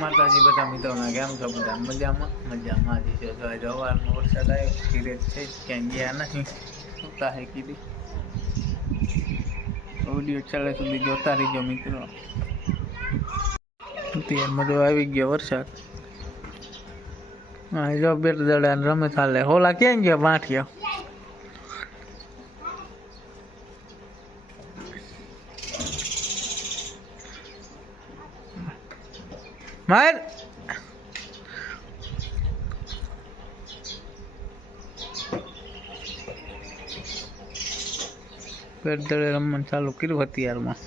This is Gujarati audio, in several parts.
માતાજી બધા મિત્રોના કેમ છો બધા મજામાં જ છે. તો સવારમાં વરસાદ આવ્યો ધીરે છે, ક્યાંય ગયા નથી. સુતા હે કીધી વિડીયો ચાલે સુધી જોતા રહીજો મિત્રો. અત્યારમાં તો આવી ગયો વરસાદ. હા જો બે દડા રમે ચાલે. હોલા ક્યાં ગયા બાંઠિયા? માર પેટ દળે રમવાનું ચાલુ કર્યું અત્યારમાં.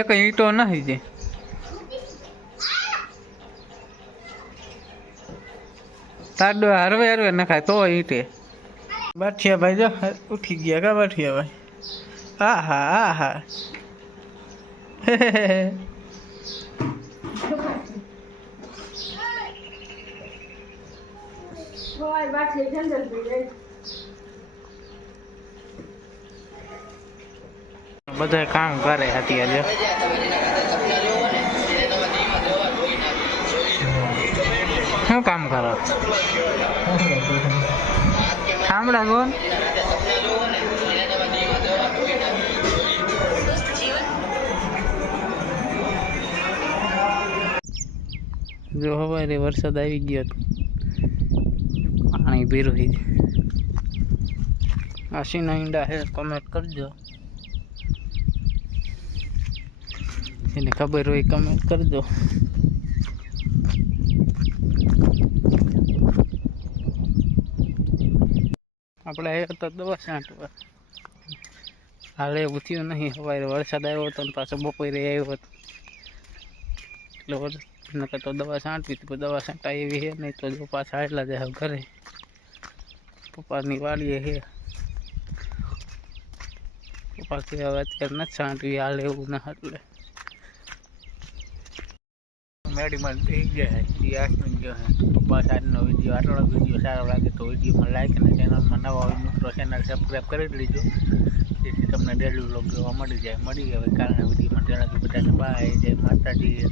એક ઈંટો નથી જે તાડો હરવે હરવે નખાય તો ઈંટે. બાઠિયા ભાઈ જો ઉઠી ગયા કા બાઠિયા ભાઈ? આહા આહા બધા કામ કરે અત્યારે. શું કામ કરો? થાંભલા કોણ? જો હવારે વરસાદ આવી ગયો, પાણી ભીરું થઈ જાય. આશીના ઈંડા હે, કમેન્ટ કરજો. એને ખબર હોય કમેન્ટ કરજો. આપણે આવ્યો તો દવા છાંટવા, હાલ એવું થયું નહીં. સવારે વરસાદ આવ્યો હતો ને પાછો બપોરે આવ્યો હતો એટલે તો દવા છાંટવી હતી. દવા છાંટા એવી છે નહીં તો જો પાછા એટલા જાય ઘરે. પપ્પાની વાડીએ છે. પપ્પા કે હવે અત્યારે નથી છાંટવી, હાલ એવું ના. એટલે મેડીમાં થઈ ગયા છે. આસમીન ગયો છે. બસ આજનો વિડીયો આટલો. વિડીયો સારો લાગે તો વિડીયોમાં લાઈક અને ચેનલમાં નવા હોય મિત્રો ચેનલ સબસ્ક્રાઈબ કરી લેજો, જેથી તમને ડેલી વ્લોગ જોવા મળી જાય. મળી હવે કાલના વિડીયોમાં. જણાવી બધાને બાય, જય માતાજી.